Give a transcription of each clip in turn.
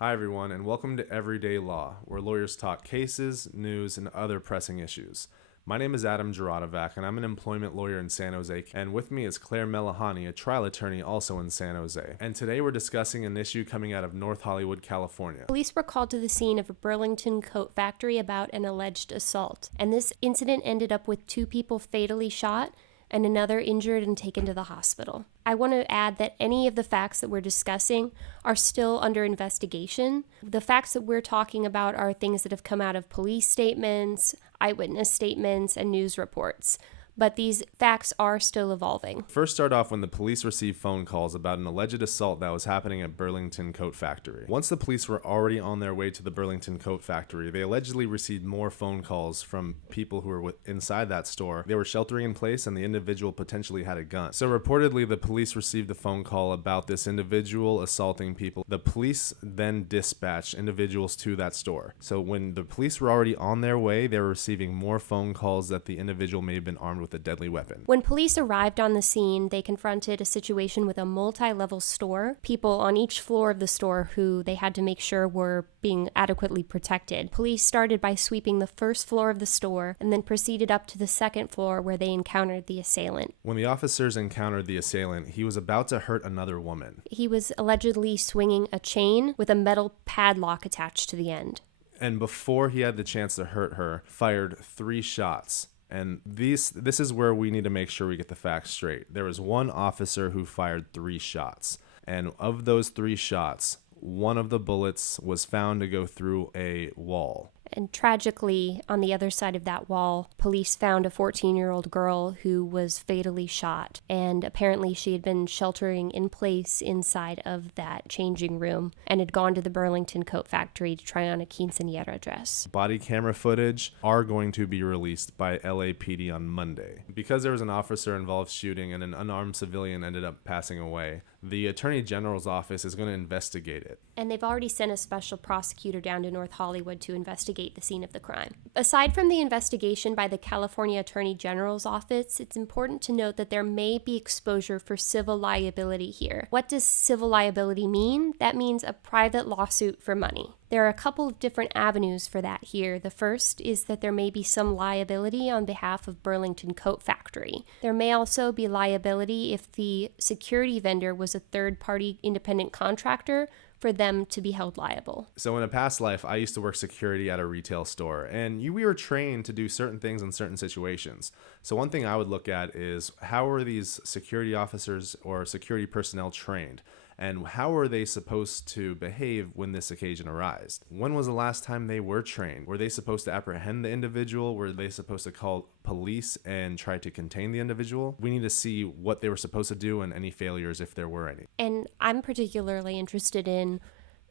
Hi, everyone, and welcome to Everyday Law, where lawyers talk cases, news, and other pressing issues. My name is Adam Juratovac, and I'm an employment lawyer in San Jose, and with me is Claire Melahani, a trial attorney also in San Jose. And today we're discussing an issue coming out of North Hollywood, California. Police were called to the scene of a Burlington coat factory about an alleged assault, and this incident ended up with 2 people fatally shot and another injured and taken to the hospital. I want to add that any of the facts that we're discussing are still under investigation. The facts that we're talking about are things that have come out of police statements, eyewitness statements, and news reports. But these facts are still evolving. First, start off when the police received phone calls about an alleged assault that was happening at Burlington Coat Factory. Once the police were already on their way to the Burlington Coat Factory, they allegedly received more phone calls from people who were inside that store. They were sheltering in place and the individual potentially had a gun. So reportedly, the police received a phone call about this individual assaulting people. The police then dispatched individuals to that store. So when the police were already on their way, they were receiving more phone calls that the individual may have been armed with a deadly weapon. When police arrived on the scene, they confronted a situation with a multi-level store, people on each floor of the store who they had to make sure were being adequately protected. Police started by sweeping the first floor of the store and then proceeded up to the second floor where they encountered the assailant. When the officers encountered the assailant, he was about to hurt another woman. He was allegedly swinging a chain with a metal padlock attached to the end. And before he had the chance to hurt her, fired 3 shots. And this is where we need to make sure we get the facts straight. There was one officer who fired 3 shots. And of those 3 shots, one of the bullets was found to go through a wall. And tragically, on the other side of that wall, police found a 14-year-old girl who was fatally shot. And apparently she had been sheltering in place inside of that changing room and had gone to the Burlington Coat Factory to try on a quinceañera dress. Body camera footage are going to be released by LAPD on Monday. Because there was an officer-involved shooting and an unarmed civilian ended up passing away, the Attorney General's office is going to investigate it. And they've already sent a special prosecutor down to North Hollywood to investigate the scene of the crime. Aside from the investigation by the California Attorney General's office, it's important to note that there may be exposure for civil liability here. What does civil liability mean? That means a private lawsuit for money. There are a couple of different avenues for that here. The first is that there may be some liability on behalf of Burlington Coat Factory. There may also be liability if the security vendor was a third-party independent contractor for them to be held liable. So in a past life, I used to work security at a retail store, and we were trained to do certain things in certain situations. So one thing I would look at is how are these security officers or security personnel trained? And how are they supposed to behave when this occasion arises? When was the last time they were trained? Were they supposed to apprehend the individual? Were they supposed to call police and try to contain the individual? We need to see what they were supposed to do and any failures if there were any. And I'm particularly interested in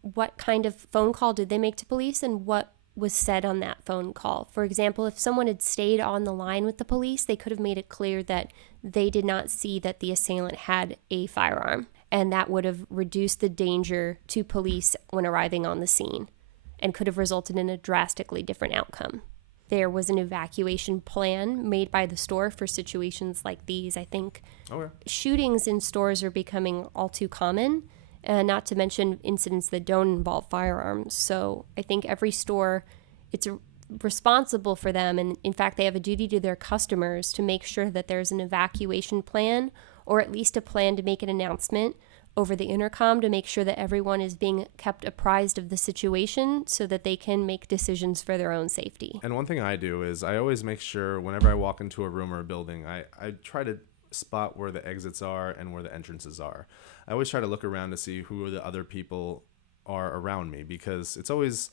what kind of phone call did they make to police and what was said on that phone call. For example, if someone had stayed on the line with the police, they could have made it clear that they did not see that the assailant had a firearm. And that would have reduced the danger to police when arriving on the scene and could have resulted in a drastically different outcome. There was an evacuation plan made by the store for situations like these. I think shootings in stores are becoming all too common, not to mention incidents that don't involve firearms. So I think every store, it's responsible for them, and in fact they have a duty to their customers to make sure that there's an evacuation plan or at least a plan to make an announcement over the intercom to make sure that everyone is being kept apprised of the situation so that they can make decisions for their own safety. And one thing I do is I always make sure whenever I walk into a room or a building, I try to spot where the exits are and where the entrances are. I always try to look around to see who the other people are around me, because it's always,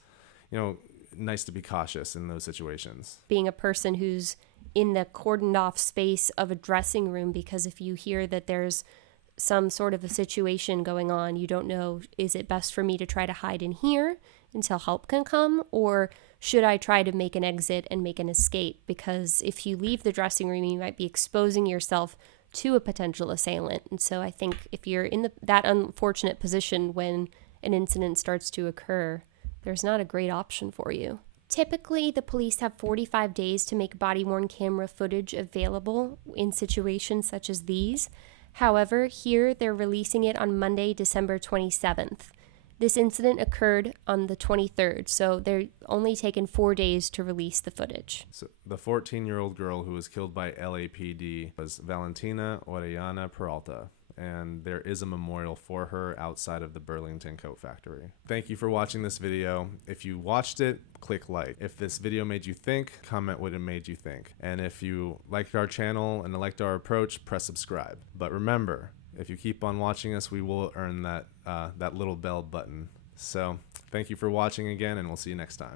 nice to be cautious in those situations. Being a person who's in the cordoned off space of a dressing room, because if you hear that there's some sort of a situation going on, you don't know, is it best for me to try to hide in here until help can come, or should I try to make an exit and make an escape? Because if you leave the dressing room, you might be exposing yourself to a potential assailant. And so I think if you're in that unfortunate position when an incident starts to occur, there's not a great option for you. Typically, the police have 45 days to make body-worn camera footage available in situations such as these. However, here they're releasing it on Monday, December 27th. This incident occurred on the 23rd, so they're only taken 4 days to release the footage. So the 14-year-old girl who was killed by LAPD was Valentina Orellana-Peralta, and there is a memorial for her outside of the Burlington coat factory. Thank you for watching this video. If you watched it, click like. If this video made you think, comment what it made you think. And if you liked our channel and liked our approach, press subscribe. But remember, if you keep on watching us, we will earn that little bell button. So thank you for watching again, and we'll see you next time.